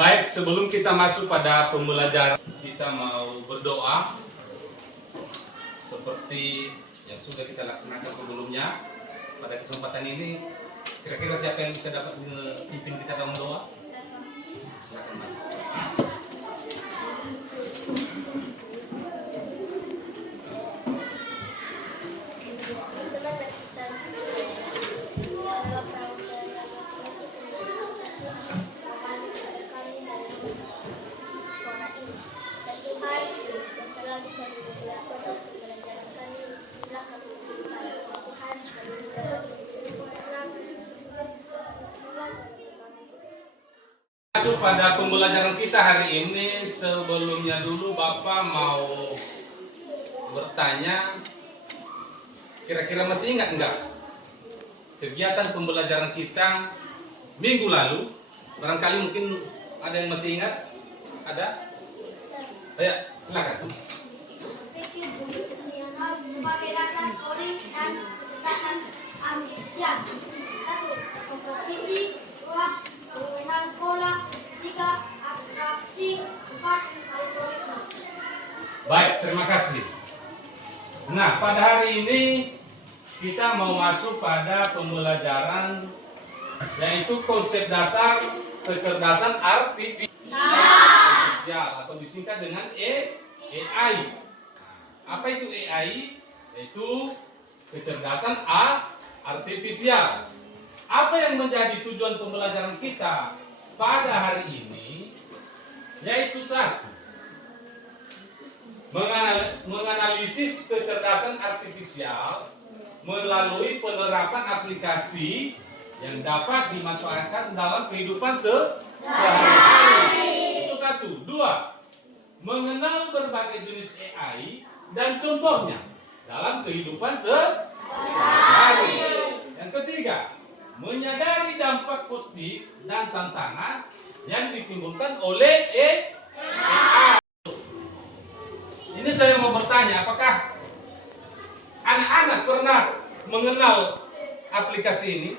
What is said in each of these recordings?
Baik, sebelum kita masuk pada pembelajaran, kita mau berdoa seperti yang sudah kita laksanakan sebelumnya. Pada kesempatan ini, kira-kira siapa yang bisa dapat memimpin kita dalam doa? Silakan, Pak. Masuk pada pembelajaran kita hari ini, sebelumnya dulu Bapak mau bertanya, kira-kira masih ingat enggak kegiatan pembelajaran kita minggu lalu? Barangkali mungkin ada yang masih ingat? Ada? Ayo, silakan. Sebagai dasar soli dan kecerdasan artifisial. 1. Komposisi. 2. Penggunaan pola. 3. Abstraksi. 4. Algoritma. Baik, terima kasih. Nah, pada hari ini kita mau masuk pada pembelajaran yaitu konsep dasar kecerdasan artifisial atau disingkat dengan AI. Apa itu AI? Yaitu kecerdasan artifisial. Apa yang menjadi tujuan pembelajaran kita pada hari ini? Yaitu 1. Menganalisis kecerdasan artifisial melalui penerapan aplikasi yang dapat dimanfaatkan dalam kehidupan sehari-hari. Itu 1. 2. Mengenal berbagai jenis AI dan contohnya dalam kehidupan sehari-hari. Yang ketiga, menyadari dampak positif dan tantangan yang ditimbulkan oleh AI. Ini saya mau bertanya, apakah anak-anak pernah mengenal aplikasi ini?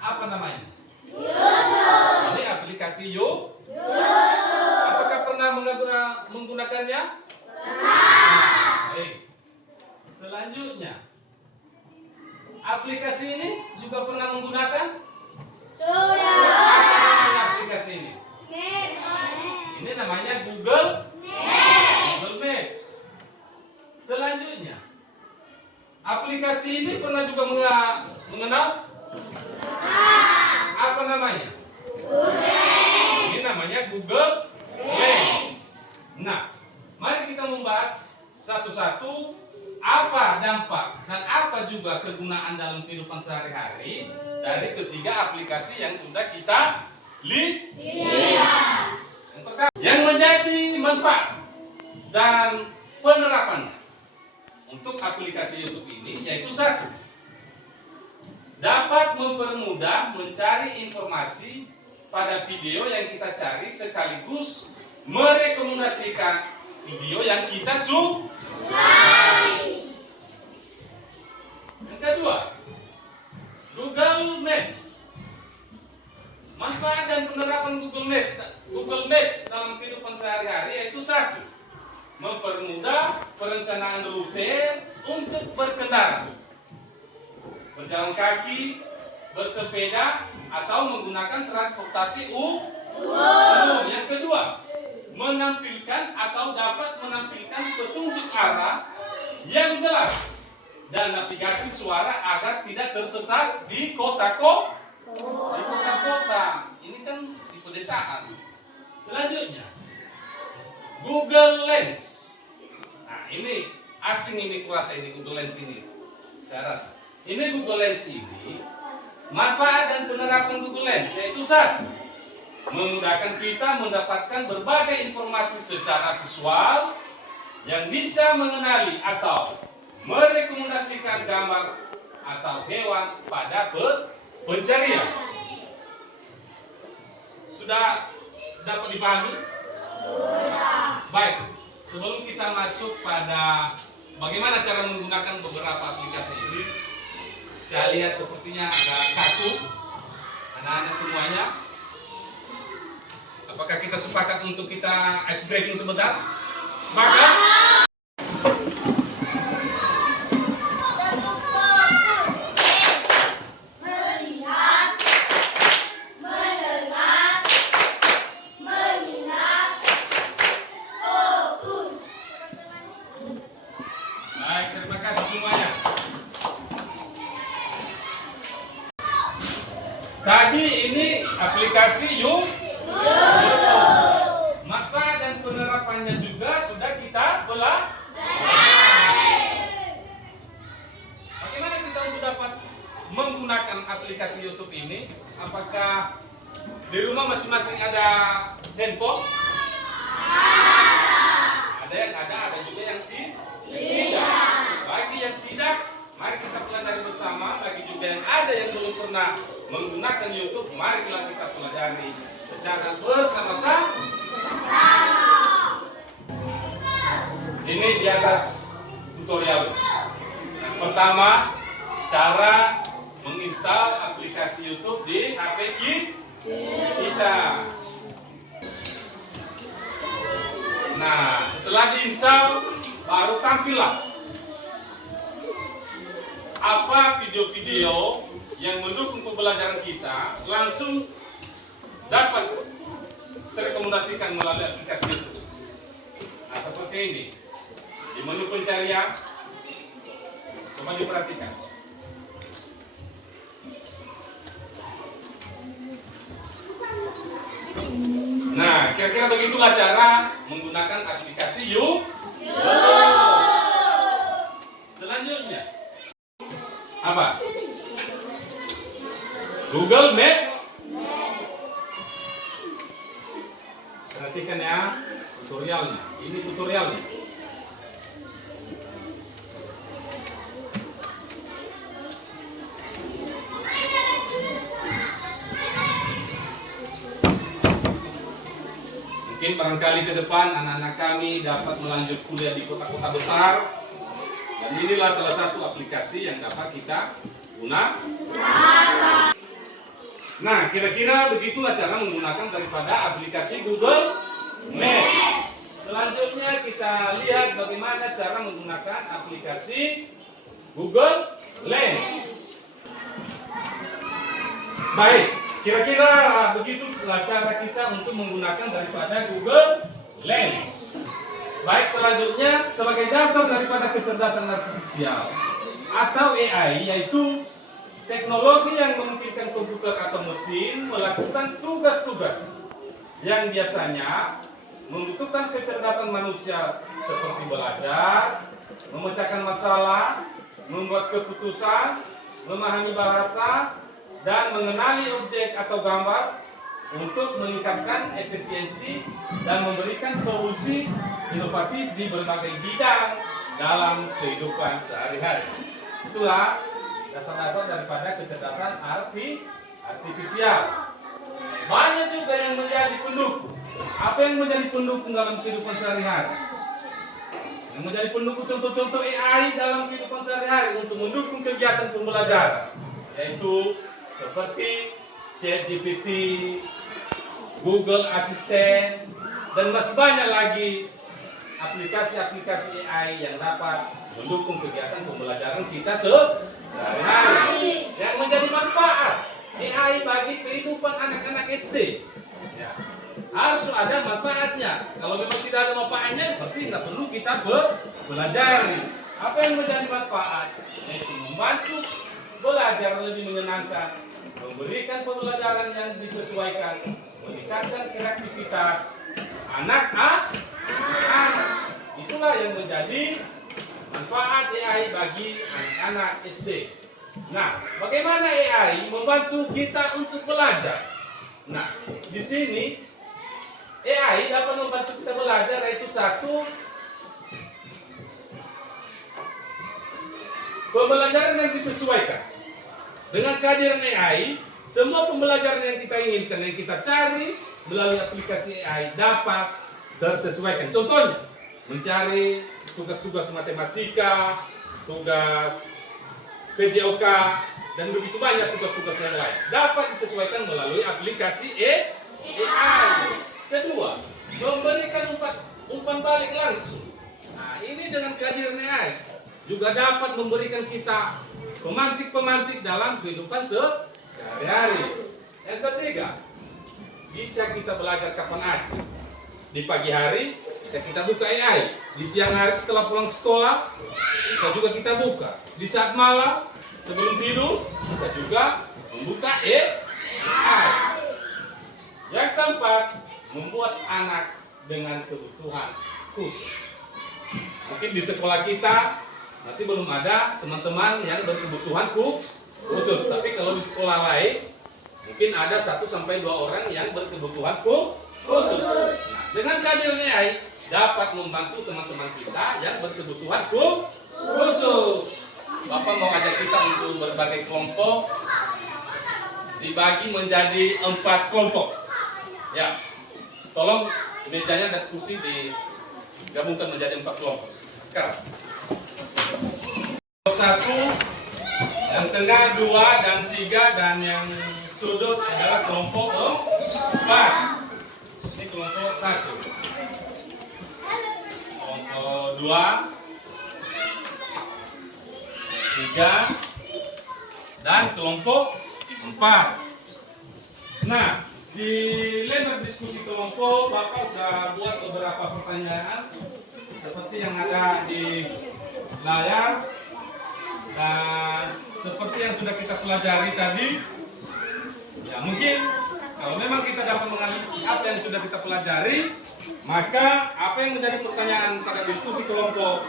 Apa namanya? Ini aplikasi YouTube. Apakah pernah menggunakannya? Baik. Selanjutnya, aplikasi ini juga pernah menggunakan? Sudah. Apa namanya aplikasi ini? Ini namanya Google Maps. Selanjutnya, aplikasi ini pernah juga mengenal? Apa namanya? Ini namanya Google Maps. Nah, mari kita membahas satu-satu apa dampak dan apa juga kegunaan dalam kehidupan sehari-hari dari ketiga aplikasi yang sudah kita lihat. Yang pertama, yang menjadi manfaat dan penerapannya untuk aplikasi YouTube ini yaitu 1. Dapat mempermudah mencari informasi pada video yang kita cari sekaligus merekomendasikan video yang kita sukai. Yang kedua, Google Maps. Manfaat dan penerapan Google Maps dalam kehidupan sehari-hari yaitu 1. Mempermudah perencanaan rute untuk berkendara, berjalan kaki, bersepeda, atau menggunakan transportasi umum. Yang kedua, menampilkan atau dapat menampilkan petunjuk arah yang jelas dan navigasi suara agar tidak tersesat di kota-kota. Ini kan di pedesaan. Selanjutnya, Google Lens. Nah, ini asing ini kurasa ini Google Lens ini. Saya rasa. Ini Google Lens ini manfaat dan penerapan Google Lens yaitu 1. Memudahkan kita mendapatkan berbagai informasi secara visual yang bisa mengenali atau merekomendasikan gambar atau hewan pada pencarian. Sudah dapat dipahami? Baik, sebelum kita masuk pada bagaimana cara menggunakan beberapa aplikasi ini, saya lihat sepertinya agak kaku anak-anak semuanya. Apakah kita sepakat untuk kita ice breaking sebentar? Sepakat? Melihat, mendengar, mengingat, fokus. Baik, terima kasih semuanya. Tadi ini aplikasi Manfaat dan penerapannya juga sudah kita Bagaimana kita untuk dapat menggunakan aplikasi YouTube ini? Apakah di rumah masing-masing ada handphone? Ada yang ada juga yang tidak. Bagi yang tidak, mari kita pelajari bersama. Bagi juga yang ada yang belum pernah menggunakan YouTube, mari kita pelajari secara bersama-sama. Ini di atas tutorial. Pertama, cara menginstal aplikasi YouTube di HP kita. Nah, setelah diinstal, baru tampillah apa video-video yang mendukung pembelajaran kita langsung dapat terrekomendasikan melalui aplikasi YouTube. Nah, seperti ini. Di menu pencarian, coba diperhatikan. Nah, kira-kira begitulah cara menggunakan aplikasi YouTube. Selanjutnya, apa? Google Maps. Perhatikan ya, tutorialnya. Ini tutorialnya. Mungkin barangkali ke depan anak-anak kami dapat melanjut kuliah di kota-kota besar. Dan inilah salah satu aplikasi yang dapat kita gunakan. Nah, kira-kira begitulah cara menggunakan daripada aplikasi Google Maps. Selanjutnya kita lihat bagaimana cara menggunakan aplikasi Google Lens. Baik, kira-kira begitulah cara kita untuk menggunakan daripada Google Lens. Baik, selanjutnya sebagai dasar daripada kecerdasan artifisial atau AI, yaitu teknologi yang memungkinkan komputer atau mesin melakukan tugas-tugas yang biasanya membutuhkan kecerdasan manusia seperti belajar, memecahkan masalah, membuat keputusan, memahami bahasa, dan mengenali objek atau gambar untuk meningkatkan efisiensi dan memberikan solusi inovatif di berbagai bidang dalam kehidupan sehari-hari. Itulah dasar-dasar daripada kecerdasan artifisial. Banyak juga yang menjadi pendukung. Apa yang menjadi pendukung dalam kehidupan sehari-hari? Yang menjadi pendukung contoh-contoh AI dalam kehidupan sehari-hari untuk mendukung kegiatan pembelajaran, yaitu seperti ChatGPT, Google Assistant, dan masih banyak lagi aplikasi-aplikasi AI yang dapat mendukung kegiatan pembelajaran kita sehari-hari. Yang menjadi manfaat AI bagi kehidupan anak-anak SD. Ya. Harus ada manfaatnya. Kalau memang tidak ada manfaatnya, berarti tidak perlu kita belajar. Apa yang menjadi manfaat? Yaitu membantu belajar lebih menyenangkan, memberikan pembelajaran yang disesuaikan, meningkatkan kreativitas anak-anak. Itulah yang menjadi manfaat AI bagi anak-anak SD. Nah, bagaimana AI membantu kita untuk belajar? Nah, di sini AI dapat membantu kita belajar, yaitu satu, pembelajaran yang disesuaikan. Dengan kehadiran AI, semua pembelajaran yang kita inginkan, yang kita cari melalui aplikasi AI dapat tersesuaikan. Contohnya, mencari tugas-tugas matematika, tugas PJOK, dan begitu banyak tugas-tugas yang lain dapat disesuaikan melalui aplikasi AI. Kedua, memberikan umpan balik langsung. Nah, ini dengan kehadirannya AI juga dapat memberikan kita pemantik-pemantik dalam kehidupan sehari-hari. Yang ketiga, bisa kita belajar kapan aja. Di pagi hari bisa kita buka AI. Di siang hari setelah pulang sekolah bisa juga kita buka. Di saat malam sebelum tidur bisa juga membuka AI. Yang keempat, membuat anak dengan kebutuhan khusus. Mungkin di sekolah kita masih belum ada teman-teman yang berkebutuhan khusus. Tapi kalau di sekolah lain mungkin ada 1 sampai 2 orang yang berkebutuhan khusus. Nah, dengan kehadirannya AI dapat membantu teman-teman kita yang berkebutuhan khusus. Bapak mau ajak kita untuk berbagai kelompok, dibagi menjadi 4 kelompok. Ya, tolong mejanya dan kursi digabungkan menjadi 4 kelompok. Sekarang, 1, yang tengah 2 dan 3 dan yang sudut adalah kelompok 4. Ini kelompok 1. Kelompok 2, 3, dan kelompok 4. Nah, di lembar diskusi kelompok, Bapak sudah buat beberapa pertanyaan seperti yang ada di layar dan seperti yang sudah kita pelajari tadi. Ya, mungkin kalau memang kita dapat menganalisis apa yang sudah kita pelajari, maka apa yang menjadi pertanyaan pada diskusi kelompok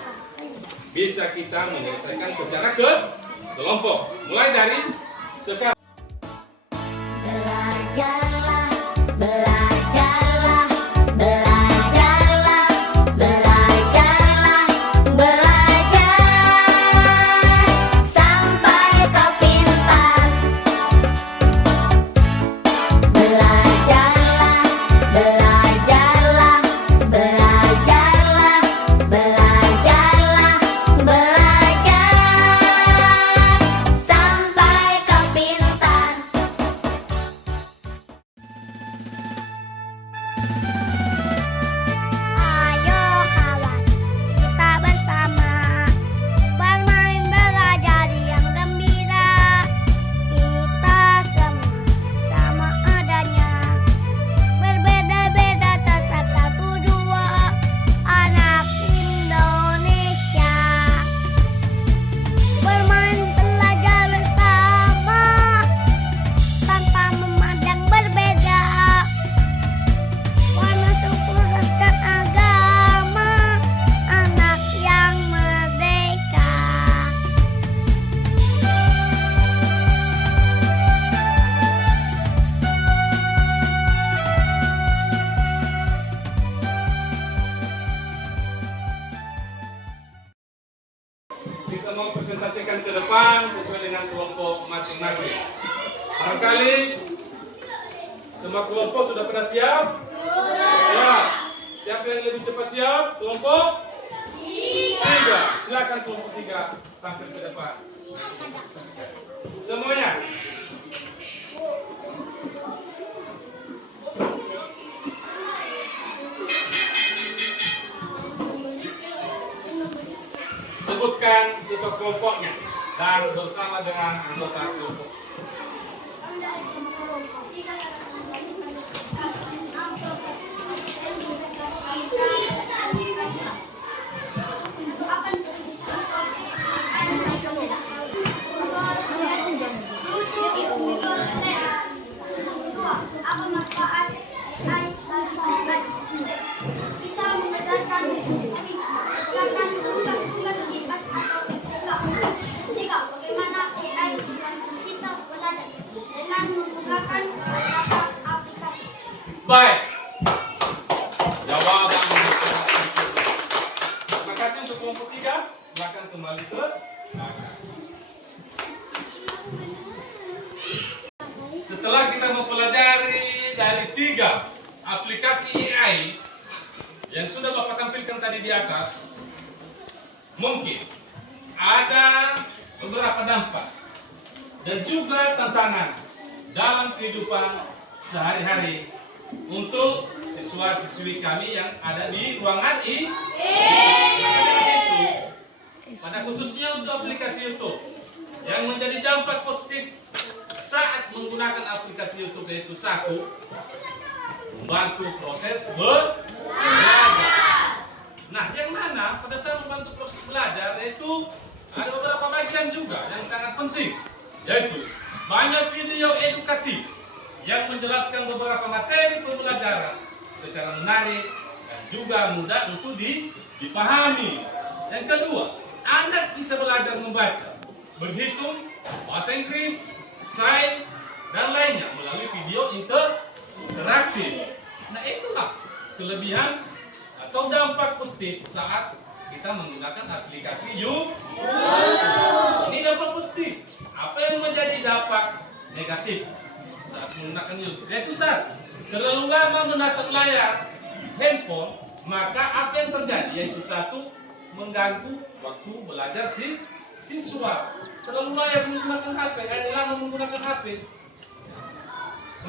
bisa kita menyelesaikan secara kelompok. Mulai dari sekarang. Belajarlah, belajarlah, belajarlah, belajarlah, belajar sampai kau pintar. Belajarlah, belajarlah, belajarlah, belajarlah, belajar sampai kau pintar. Ayo kawan, kita bersama bermain belajar yang gembira. Kita semua sama adanya, berbeda-beda tetap satu dua, anak Indonesia. Bermain belajar bersama tanpa memandang berbeda, warna suku ras dan agama, anak yang merdeka. Kita mau presentasikan ke depan sesuai dengan kelompok masing-masing. Barangkali semua kelompok sudah pada siap? Siap. Siapa yang lebih cepat siap? Kelompok 3. Silakan kelompok 3 tampil ke depan. Semuanya. Sebutkan tipe kelompoknya dan bersama dengan anggota kelompok. Bisa menegakkan tugas-tugas dipas atau tiga, bagaimana AI kita belajar dengan menggunakan beberapa aplikasi. Baik. Jawaban. Terima kasih untuk kelompok 3. Silakan kembali ke belakang. Setelah kita mempelajari dari 3 aplikasi AI yang sudah Bapak tampilkan tadi di atas, mungkin ada beberapa dampak dan juga tantangan dalam kehidupan sehari-hari untuk siswa-siswi kami yang ada di ruangan I. Maka dengan itu, pada khususnya untuk aplikasi YouTube, yang menjadi dampak positif saat menggunakan aplikasi YouTube yaitu satu, membantu proses belajar. Nah, yang mana pada saat membantu proses belajar yaitu ada beberapa bagian juga yang sangat penting, yaitu banyak video edukatif yang menjelaskan beberapa materi pembelajaran secara menarik dan juga mudah untuk dipahami. Yang kedua, anak bisa belajar membaca, berhitung, bahasa Inggris, sains, dan lainnya melalui video interaktif. Nah, itulah kelebihan atau dampak positif saat kita menggunakan aplikasi YouTube. Ini dampak positif. Apa yang menjadi dampak negatif saat menggunakan YouTube? Yaitu satu, terlalu lama menatap layar handphone, maka apa yang terjadi? Yaitu satu, mengganggu waktu belajar siswa. Terlalu layar menggunakan HP, lama menggunakan HP,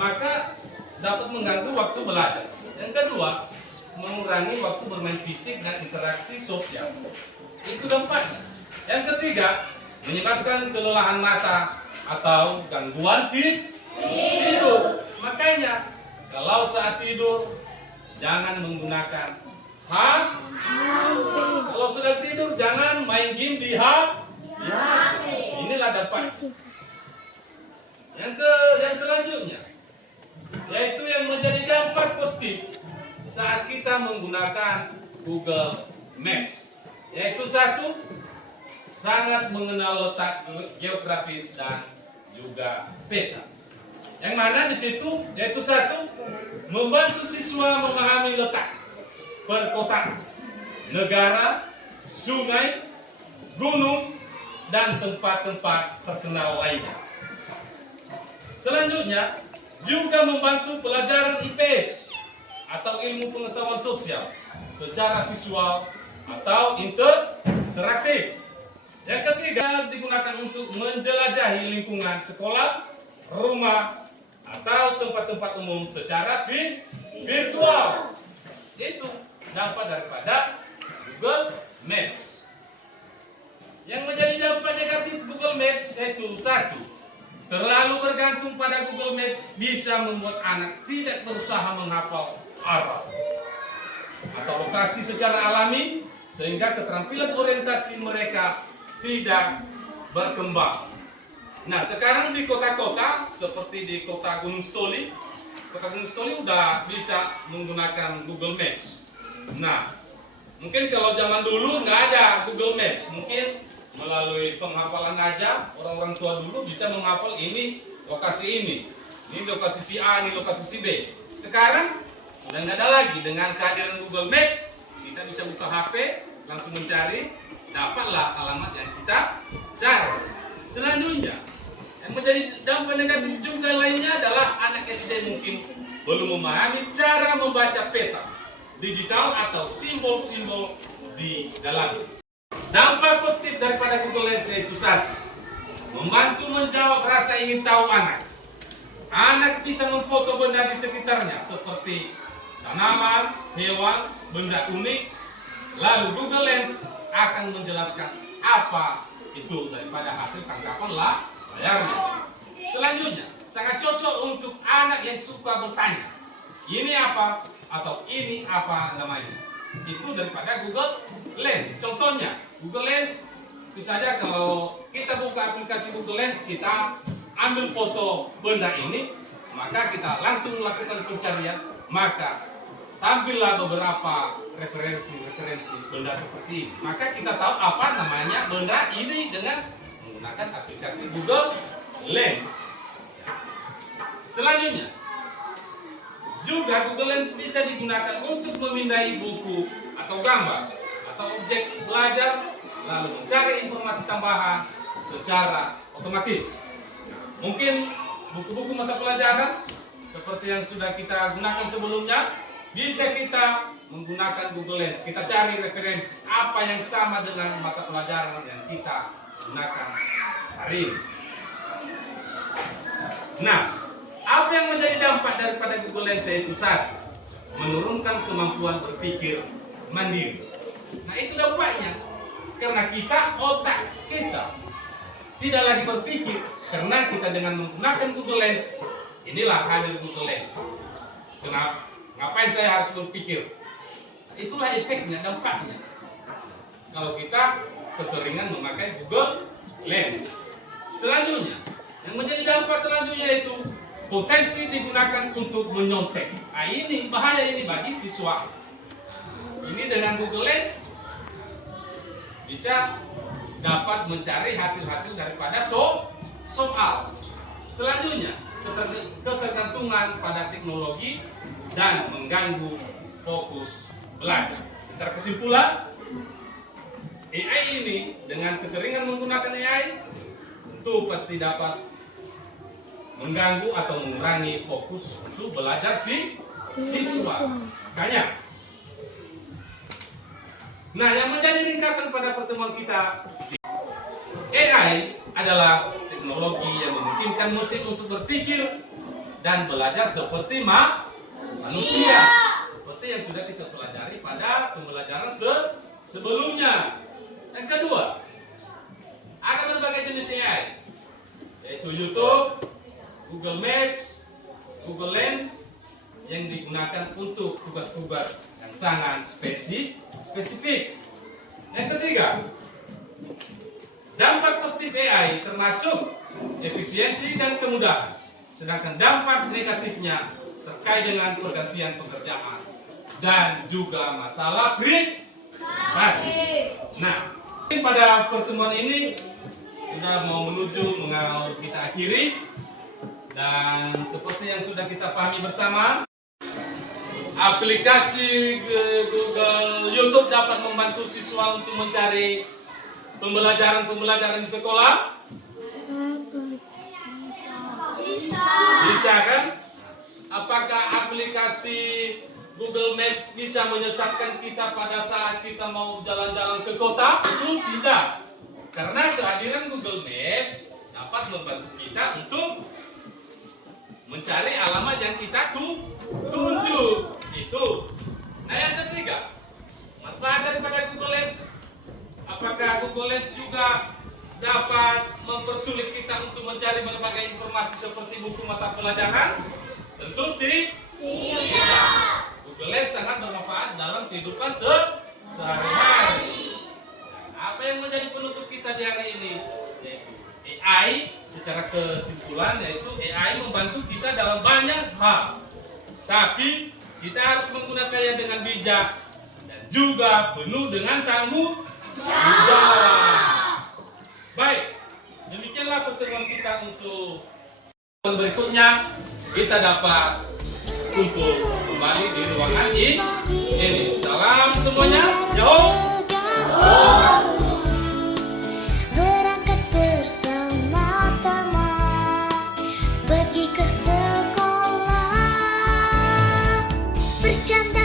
maka dapat mengganggu waktu belajar. Yang kedua, mengurangi waktu bermain fisik dan interaksi sosial. Itu dampaknya. Yang ketiga, menyebabkan kelelahan mata atau gangguan tidur. Makanya, kalau saat tidur, jangan menggunakan kalau sudah tidur, jangan main game di HP. Inilah dampak. Yang selanjutnya, yaitu yang menjadi dampak positif saat kita menggunakan Google Maps, yaitu satu, sangat mengenal letak geografis dan juga peta. Yang mana di situ, yaitu satu, membantu siswa memahami letak perkotaan, negara, sungai, gunung, dan tempat-tempat terkenal lainnya. Selanjutnya, juga membantu pelajaran IPS atau ilmu pengetahuan sosial secara visual atau interaktif. Yang ketiga, digunakan untuk menjelajahi lingkungan sekolah, rumah, atau tempat-tempat umum secara virtual. Itu dampak daripada Google Maps. Yang menjadi dampak negatif Google Maps yaitu satu, terlalu bergantung pada Google Maps bisa membuat anak tidak berusaha menghafal arah atau lokasi secara alami, sehingga keterampilan orientasi mereka tidak berkembang. Nah, sekarang di kota-kota seperti di kota Gunung Stoli udah bisa menggunakan Google Maps. Nah, mungkin kalau zaman dulu nggak ada Google Maps, mungkin melalui penghafalan aja orang-orang tua dulu bisa menghafal ini lokasi ini lokasi si A, ini lokasi si B. Sekarang udah nggak ada lagi. Dengan kehadiran Google Maps, kita bisa buka HP, langsung mencari, dapatlah alamat yang kita cari. Selanjutnya, yang menjadi dampak negatif juga lainnya adalah anak SD mungkin belum memahami cara membaca peta digital atau simbol-simbol di dalamnya. Dampak positif daripada Google Lens yaitu satu, membantu menjawab rasa ingin tahu anak. Anak bisa memfoto benda di sekitarnya seperti tanaman, hewan, benda unik. Lalu Google Lens akan menjelaskan apa itu daripada hasil tangkapan layarnya. Selanjutnya, sangat cocok untuk anak yang suka bertanya, ini apa atau ini apa namanya. Itu daripada Google Lens. Contohnya, Google Lens, misalnya kalau kita buka aplikasi Google Lens, kita ambil foto benda ini, maka kita langsung melakukan pencarian, maka tampillah beberapa referensi benda seperti ini. Maka kita tahu apa namanya benda ini dengan menggunakan aplikasi Google Lens. Selanjutnya, juga Google Lens bisa digunakan untuk memindai buku atau gambar atau objek belajar, lalu mencari informasi tambahan secara otomatis. Mungkin buku-buku mata pelajaran seperti yang sudah kita gunakan sebelumnya, bisa kita menggunakan Google Lens. Kita cari referensi apa yang sama dengan mata pelajaran yang kita gunakan hari ini. Nah, apa yang menjadi dampak daripada Google Lens yaitu satu, menurunkan kemampuan berpikir mandiri. Nah, itu dampaknya. Karena otak kita tidak lagi berpikir, karena kita dengan menggunakan Google Lens. Inilah hadir Google Lens. Kenapa? Ngapain saya harus berpikir? Itulah efeknya, dampaknya. Kalau kita keseringan memakai Google Lens. Selanjutnya, yang menjadi dampak selanjutnya itu potensi digunakan untuk menyontek. Nah, ini bahaya ini bagi siswa. Ini dengan Google Lens bisa dapat mencari hasil-hasil daripada soal. Selanjutnya, ketergantungan pada teknologi dan mengganggu fokus belajar. Secara kesimpulan, AI ini dengan keseringan menggunakan AI tentu pasti dapat mengganggu atau mengurangi fokus untuk belajar siswa. Makanya, nah, yang menjadi ringkasan pada pertemuan kita, AI adalah teknologi yang memungkinkan mesin untuk berpikir dan belajar seperti manusia, seperti yang sudah kita pelajari pada pembelajaran sebelumnya. Yang kedua, ada berbagai jenis AI, yaitu YouTube, Google Maps, Google Lens, yang digunakan untuk tugas-tugas yang sangat spesifik. Yang ketiga, dampak positif AI termasuk efisiensi dan kemudahan, sedangkan dampak negatifnya terkait dengan pergantian pekerjaan dan juga masalah privasi. Nah, pada pertemuan ini sudah mau kita akhiri, dan seperti yang sudah kita pahami bersama, aplikasi Google YouTube dapat membantu siswa untuk mencari pembelajaran di sekolah. Bisa kan? Apakah aplikasi Google Maps bisa menyesatkan kita pada saat kita mau jalan-jalan ke kota? Itu tidak. Karena kehadiran Google Maps dapat membantu kita untuk mencari alamat yang kita tuju. Itu. Nah, yang ketiga, manfaat daripada Google Lens. Apakah Google Lens juga dapat mempersulit kita untuk mencari berbagai informasi seperti buku mata pelajaran? Tentu tidak. Google Lens sangat bermanfaat dalam kehidupan sehari-hari. Apa yang menjadi penutup kita di hari ini? Yaitu AI, secara kesimpulan, yaitu AI membantu kita dalam banyak hal. Tapi kita harus menggunakannya dengan bijak dan juga penuh dengan tanggung jawab. Baik, demikianlah pertemuan kita untuk berikutnya. Kita dapat kumpul kembali di ruangan ini. Salam semuanya. Yo. Berangkat bersama teman, pergi ke sekolah, bercanda